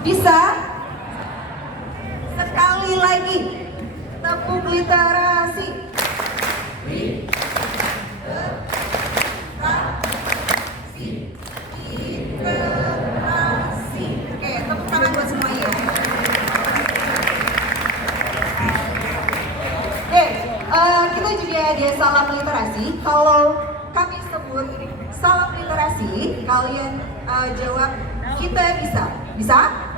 Bisa? Sekali lagi, tepuk literasi. Literasi. Oke, tepuk tangan buat semuanya. Kita juga ada salam literasi. Kalau kami sebut salam literasi, kalian jawab kita bisa. Bisa?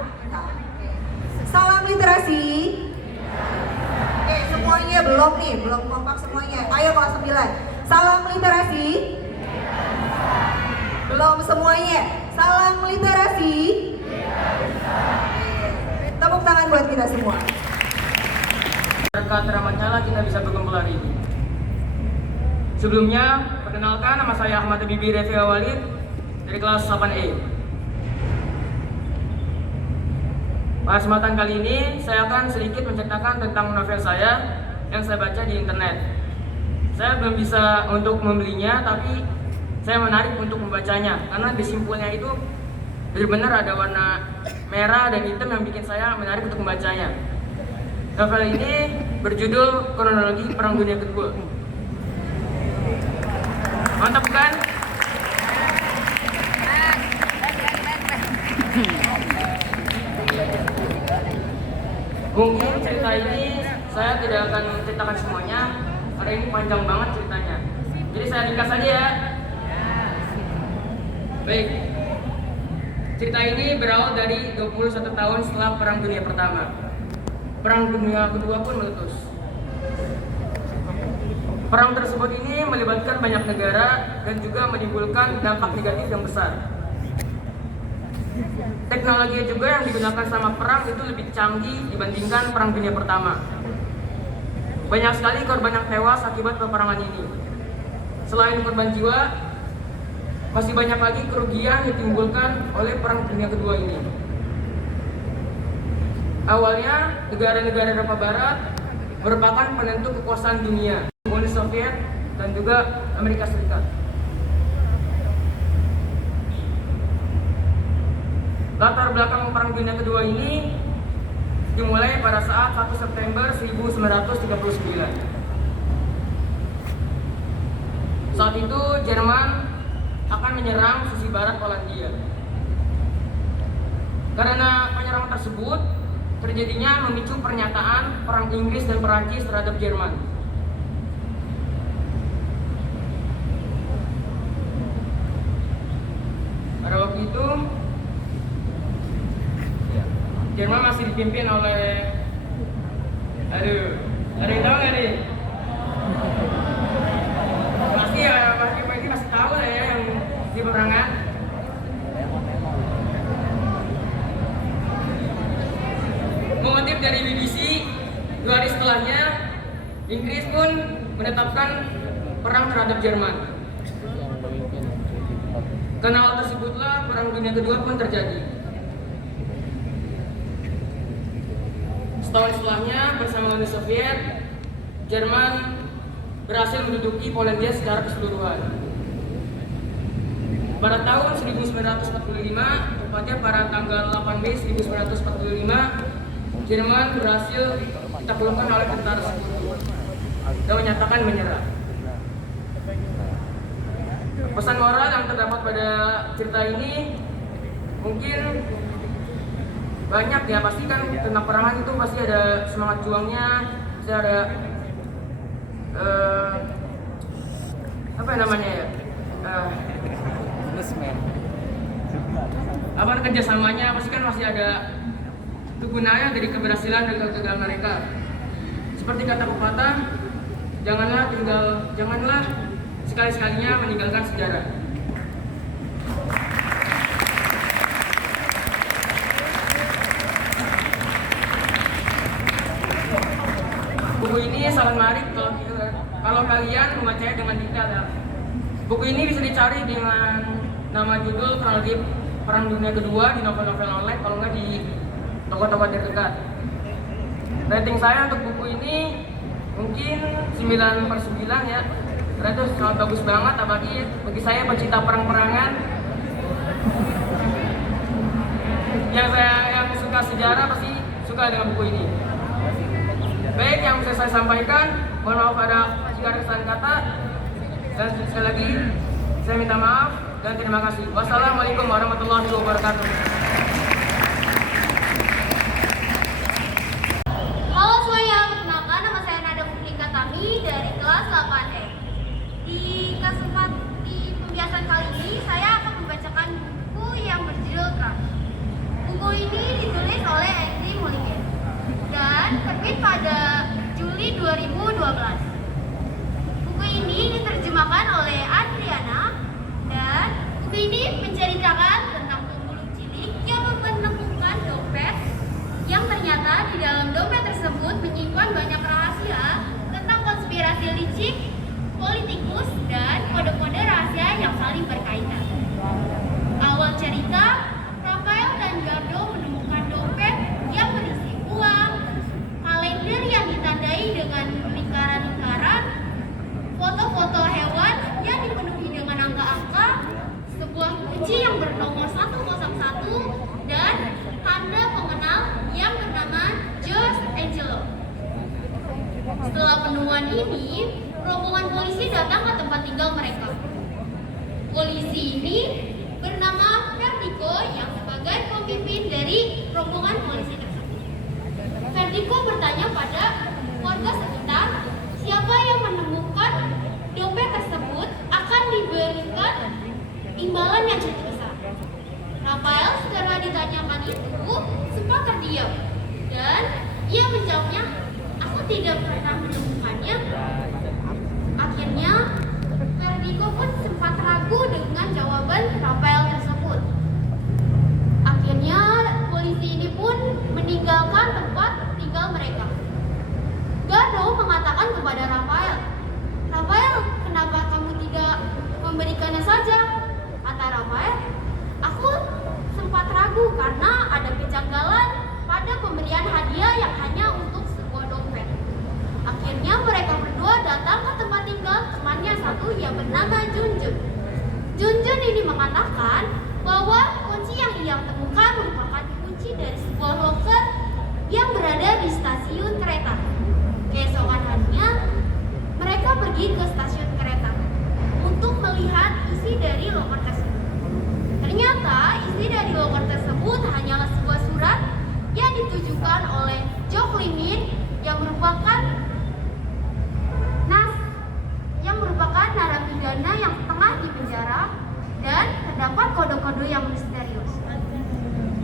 Salam literasi. Semuanya belum nih, belum kompak semuanya. Ayo kelas 9. Salam literasi. Belum semuanya. Salam literasi. Tepuk tangan buat kita semua. Berkat rahmat Allah kita bisa berkumpul hari ini. Sebelumnya, perkenalkan nama saya Ahmad Bibi Revi Walid dari kelas 8E. Pada kesempatan kali ini, saya akan sedikit menceritakan tentang novel saya yang saya baca di internet. Saya belum bisa untuk membelinya, tapi saya menarik untuk membacanya karena di simpulnya itu benar-benar ada warna merah dan hitam yang bikin saya menarik untuk membacanya. Novel ini berjudul Kronologi Perang Dunia Kedua. Mantap kan? Mungkin cerita ini saya tidak akan menceritakan semuanya karena ini panjang banget ceritanya. Jadi saya ringkas saja ya. Baik. Cerita ini berawal dari 21 tahun setelah Perang Dunia Pertama. Perang Dunia Kedua pun meletus. Perang tersebut ini melibatkan banyak negara dan juga menimbulkan dampak negatif yang besar. Teknologi juga yang digunakan selama perang itu lebih canggih dibandingkan Perang Dunia Pertama. Banyak sekali korban yang tewas akibat peperangan ini. Selain korban jiwa, masih banyak lagi kerugian yang ditimbulkan oleh Perang Dunia Kedua ini. Awalnya, negara-negara Eropa Barat merupakan penentu kekuasaan dunia, Uni Soviet dan juga Amerika Serikat. Latar belakang Perang Dunia Kedua ini dimulai pada saat 1 September 1939. Saat itu Jerman akan menyerang sisi barat Polandia. Karena penyerangan tersebut terjadinya memicu pernyataan perang Inggris dan Perancis terhadap Jerman. Pada waktu itu Jerman masih dipimpin oleh ada yang tahu nggak nih? Pasti ya, pasti masih tahu lah ya yang di peperangan. Mengutip dari BBC, 2 hari setelahnya Inggris pun menetapkan perang terhadap Jerman. Karena hal tersebutlah Perang Dunia Kedua pun terjadi. Setahun setelahnya bersama Uni Soviet, Jerman berhasil menduduki Polandia secara keseluruhan. Pada tahun 1945, tepatnya pada tanggal 8 Mei 1945, Jerman berhasil ditaklukkan oleh tentara sekutu dan menyatakan menyerah. Pesan moral yang terdapat pada cerita ini mungkin banyak ya, pasti kan tentang perangan itu pasti ada semangat juangnya, pasti ada apa namanya ya, apa kerjasamanya, pasti kan masih ada kegunaan dari keberhasilan dan kegagalan mereka. Seperti kata pepatah, janganlah sekali-sekalinya meninggalkan sejarah. Buku ini sangat menarik kalau kalian membacanya dengan detail ya. Buku ini bisa dicari dengan nama judul Kronologi Perang Dunia Kedua di novel-novel online, kalau nggak di toko-toko terdekat. Rating saya untuk buku ini mungkin 9/9 ya. Karena itu sangat bagus banget, apalagi bagi saya pecinta perang-perangan. Yang suka sejarah pasti suka dengan buku ini. Baik, yang bisa saya sampaikan, mohon maaf jika ada kesalahan kata. Dan sekali lagi, saya minta maaf dan terima kasih. Wassalamualaikum warahmatullahi wabarakatuh. Halo semuanya, perkenalkan nama saya Nada Muhlika Tami dari kelas 8E. Di pembiasan kali ini, saya akan membacakan buku yang berjudul Crush. Buku ini ditulis oleh Edi Mulike dan terbit pada Juli 2012. Buku ini diterjemahkan oleh Adriana dan buku ini menceritakan tentang pemulung cilik yang menemukan dompet yang ternyata di dalam dompet tersebut menyimpan banyak rahasia tentang konspirasi licik, politikus, dan kode-kode rahasia yang saling berkaitan. Awal cerita, Rafael dan Gardo menemukan dompet yang berisi uang, kalender yang ditandai dengan lingkaran-lingkaran, foto-foto hewan yang dipenuhi dengan angka-angka, sebuah kunci yang bernomor 101, dan tanda pengenal yang bernama Jos Angelo. Setelah penemuan ini, rombongan polisi datang ke tempat tinggal mereka. Polisi ini bernama Vertigo yang sebagai pemimpin dari rombongan polisi tersebut. Vertigo bertanya pada warga sekitar, siapa yang menemukan dompet tersebut akan diberikan imbalan yang cukup besar. Rafael setelah ditanyakan itu sempat terdiam dan ia menjawabnya, aku tidak pernah menemukannya. Akhirnya Vertigo pun sempat ragu dengan jawaban Rafael tersebut. Akhirnya polisi ini pun meninggalkan tempat tinggal mereka. Gardo mengatakan kepada Rafael, Rafael, kenapa kamu tidak memberikannya saja? Kata Rafael, aku sempat ragu karena ada kejanggalan pada pemberian hadiah yang hanya untuk sebuah dompet. Akhirnya mereka berdua datang ke tempat tinggal temannya satu yang bernama Junjun. Junjun ini mengatakan bahwa kunci yang ia temukan merupakan kunci dari sebuah loker yang berada di stasiun kereta. Keesokan harinya, mereka pergi ke stasiun kereta untuk melihat isi dari loker tersebut. Ternyata isi dari loker tersebut hanyalah sebuah surat yang ditujukan oleh Joklimin yang merupakan narapidana yang tengah dipenjara dan terdapat kode-kode yang misterius.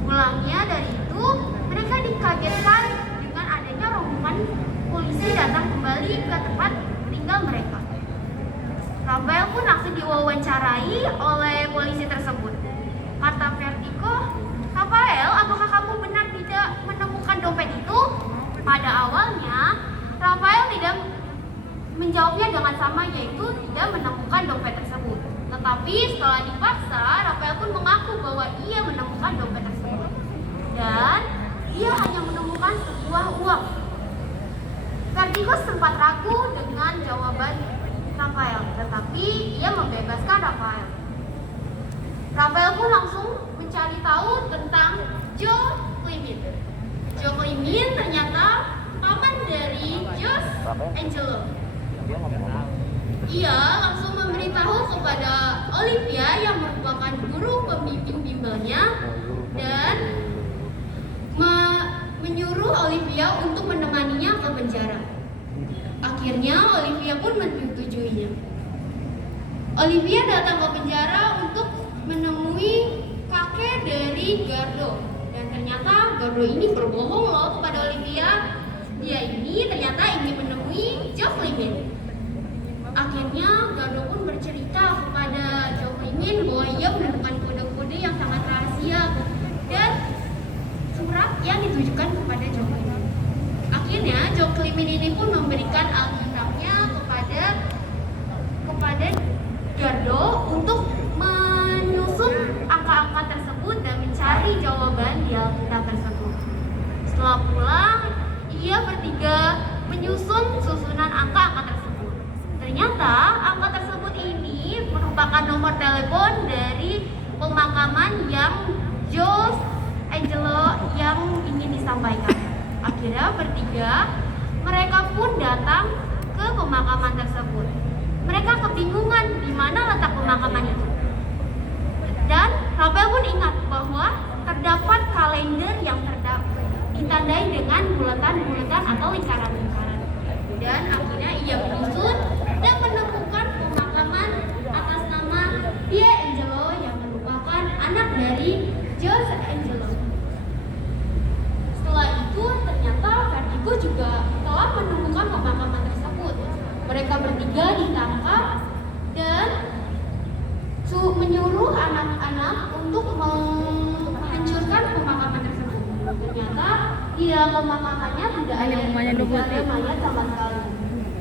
Pulangnya dari itu, mereka dikagetkan dengan adanya rombongan polisi datang kembali ke tempat tinggal mereka. Rafael pun langsung diwawancarai oleh polisi tersebut. Kata Vertigo, Rafael, apakah kamu benar tidak menemukan dompet itu? Pada awalnya, Rafael tidak menjawabnya dengan sama, yaitu tidak menemukan dompet tersebut. Tetapi setelah dipaksa, Rafael pun mengaku bahwa ia menemukan dompet tersebut. Dan ia hanya menemukan sebuah uang. Vertigo sempat ragu dengan jawaban Rafael, tetapi ia membebaskan Rafael. Rafael pun langsung mencari tahu tentang Joklimin. Joklimin ternyata paman dari Jos Angelo. Ia langsung memberitahu kepada Olivia yang merupakan guru pembimbing bimbelnya dan menyuruh Olivia untuk menemaninya ke penjara. Akhirnya Olivia pun menyetujuinya. Olivia datang ke penjara untuk menemui kakek dari Gardo. Dan ternyata Gardo ini berbohong loh kepada Olivia. Dia ini ternyata ingin menemui Joklimin. Akhirnya Gardo pun bercerita kepada Joklimin bahwa ia menemukan kode-kode yang sangat rahasia dan surat yang ditujukan kepada Joklimin. Akhirnya Joklimin ini pun memberikan Alkitabnya kepada Gardo untuk menyusun angka-angka tersebut dan mencari jawaban di Alkitab tersebut. Setelah pulang, ia bertiga menyusun susunan angka-angka tersebut. Ternyata angka tersebut ini merupakan nomor telepon dari pemakaman yang Jos Angelo yang ingin disampaikan. Akhirnya bertiga, mereka pun datang ke pemakaman tersebut. Mereka kebingungan di mana letak pemakaman itu. Dan Rapel pun ingat bahwa terdapat kalender yang ditandai dengan bulatan-bulatan atau lingkaran-lingkaran. Dan akhirnya ia menyusun dan menemukan pemakaman atas nama Pier Angelo yang merupakan anak dari Jose Angelo. Setelah itu ternyata Vertigo juga telah menemukan pemakaman tersebut. Mereka bertiga ditangkap dan menyuruh anak-anak untuk menghancurkan pemakaman tersebut. Ternyata di dalam pemakamannya tidak ada mayat sama sekali.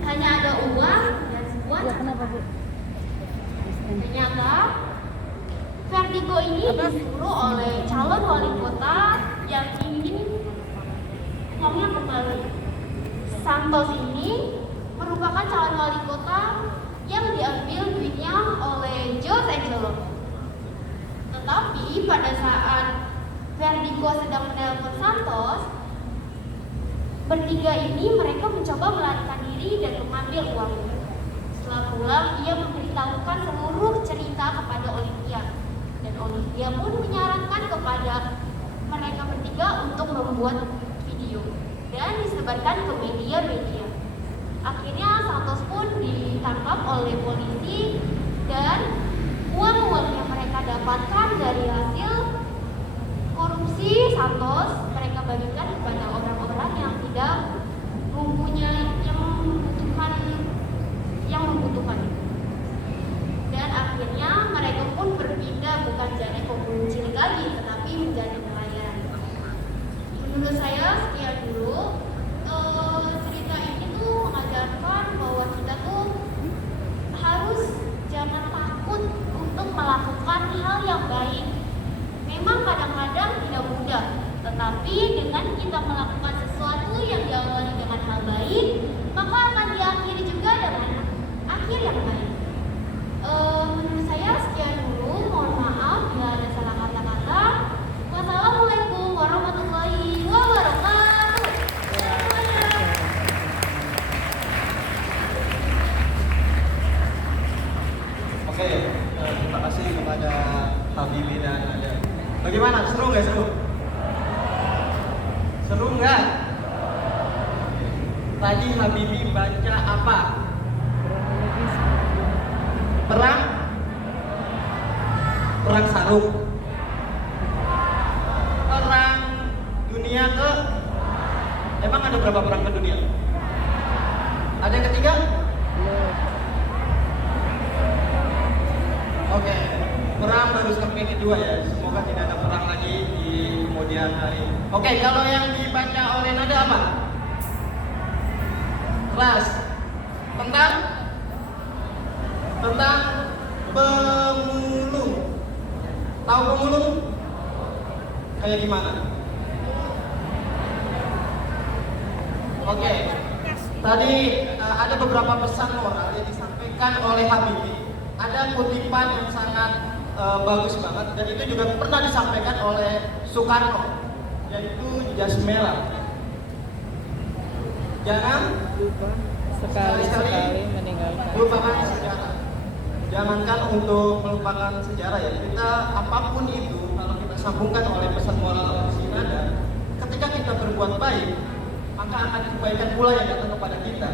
Hanya ada uang dan sebuah catatan. Ternyata Vertigo ini disuruh oleh calon wali kota yang ingin uangnya kembali. Santos ini merupakan calon wali kota yang diambil duitnya oleh Jose Angelo. Tetapi pada saat Vertigo sedang menelpon Santos, bertiga ini mereka mencoba melarikan diri dan mengambil uangnya. Setelah pulang, ia memberitahukan seluruh cerita kepada Olivia. Dan Olivia pun menyarankan kepada mereka bertiga untuk membuat video dan disebarkan ke media-media. Akhirnya Santos pun ditangkap oleh polisi dan uang-uang yang mereka dapatkan dari hasil korupsi Santos mereka bagikan kepada orang-orang yang tidak mempunyai yang membutuhkan. Dan akhirnya mereka pun berpindah bukan jadi pembunuh cilik lagi tetapi menjadi nelayan. Menurut saya sekian dulu. Cerita ini tuh mengajarkan bahwa kita tuh harus jangan takut untuk melakukan hal yang baik. Memang kadang-kadang tidak mudah, tetapi dengan kita melakukan sesuatu yang diawali dengan hal baik, maka akan diakhiri juga dengan akhir yang baik. Menurut saya sekian dulu. Mohon maaf bila ada salah kata-kata. Wassalamualaikum warahmatullahi wabarakatuh. Oke, terima kasih kepada Habibi dan Ada. Bagaimana? Seru nggak seru? Seru nggak? Tadi Habibi baca apa? Perang? Perang sarung. Perang dunia ke? Emang ada berapa perang ke dunia? Ada yang ketiga? Oke, perang baru sampai kedua ya. Semoga tidak ada perang lagi di kemudian hari. Oke, kalau yang dibaca oleh Nada apa? Kelas tentang pemulung. Tahu pemulung? Kayak gimana? Oke, tadi ada beberapa pesan moral yang disampaikan oleh Habibie. Ada kutipan yang sangat bagus banget dan itu juga pernah disampaikan oleh Soekarno, yaitu jas merah. Jangan sekali-sekali melupakan sejarah. Jangankan untuk melupakan sejarah ya, kita apapun itu kalau kita sambungkan oleh pesan moral si Nada, ketika kita berbuat baik, maka akan kebaikan pula yang datang kepada kita.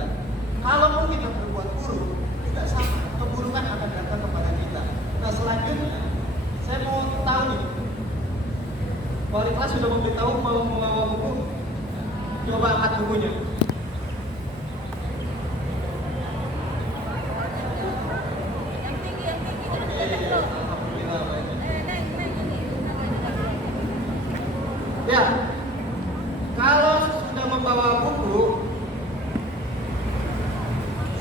Kalaupun kita berbuat buruk, tidak sama, keburukan akan datang kepada kita. Nah selanjutnya, saya mau tahu nih, wali kelas sudah memberitahu mau membawa buku, coba angkat bukunya. Ya, kalau sudah membawa buku,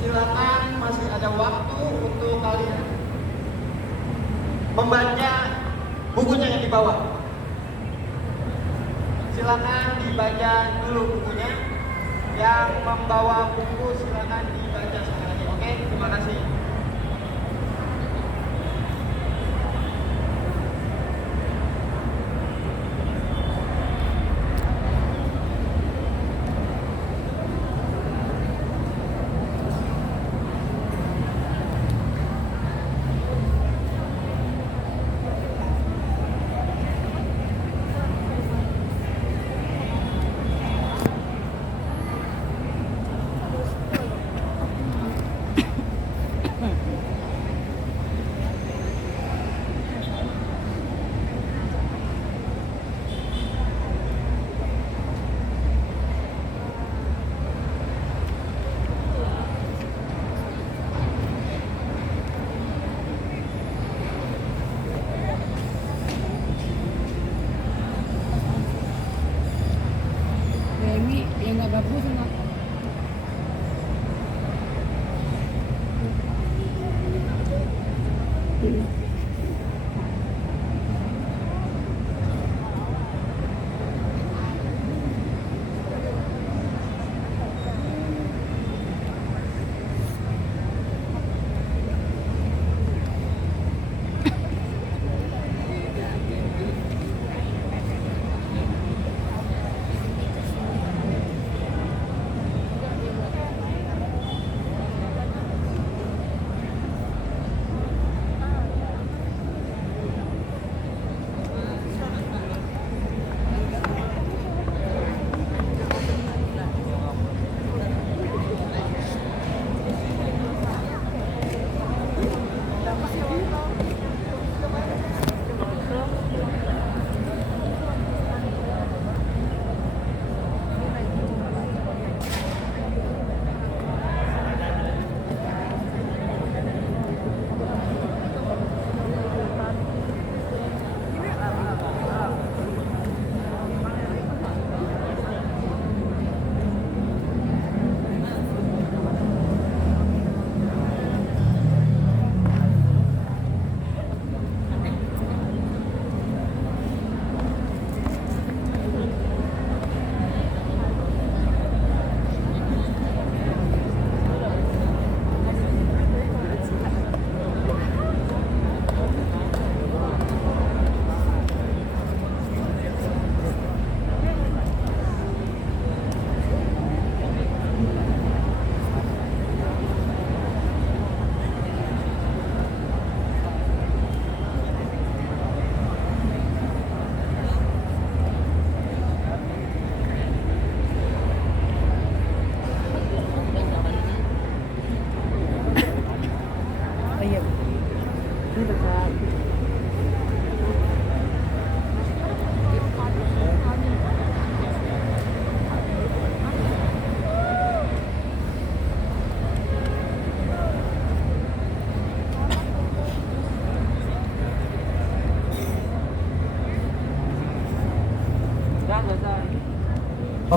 silakan masih ada waktu untuk kalian membaca bukunya yang dibawa. Silakan dibaca dulu bukunya. Yang membawa buku silakan dibaca sekali lagi. Oke, terima kasih.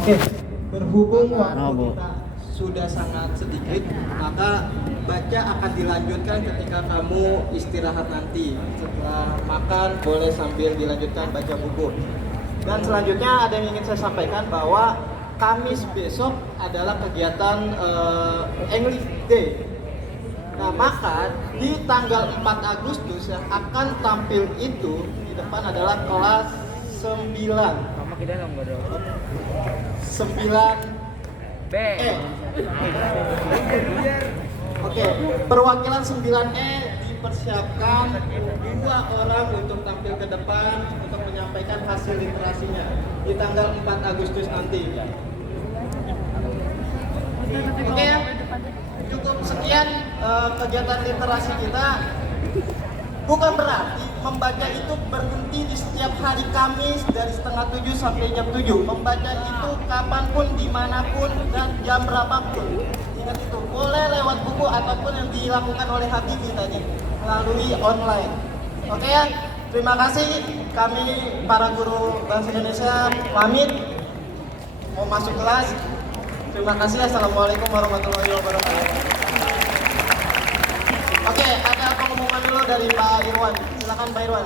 Oke, berhubung waktu kita sudah sangat sedikit, maka baca akan dilanjutkan ketika kamu istirahat nanti. Setelah makan boleh sambil dilanjutkan baca buku. Dan selanjutnya ada yang ingin saya sampaikan bahwa Kamis besok adalah kegiatan English Day. Nah, maka di tanggal 4 Agustus yang akan tampil itu di depan adalah kelas 9. 9E. Oke, perwakilan 9E dipersiapkan 2 orang untuk tampil ke depan untuk menyampaikan hasil literasinya di tanggal 4 Agustus nanti. Oke ya, cukup sekian kegiatan literasi kita. Bukan berarti membaca itu berhenti di setiap hari Kamis dari setengah 7 sampai jam 7. Membaca itu kapanpun, dimanapun, dan jam berapapun. Ingat itu, boleh lewat buku ataupun yang dilakukan oleh Habibie tadi melalui online. Oke ya, terima kasih. Kami para guru Bahasa Indonesia pamit, mau masuk kelas. Terima kasih. Assalamualaikum warahmatullahi wabarakatuh. Oke, ada pengumuman dulu dari Pak Irwan. Silakan Pak Irwan.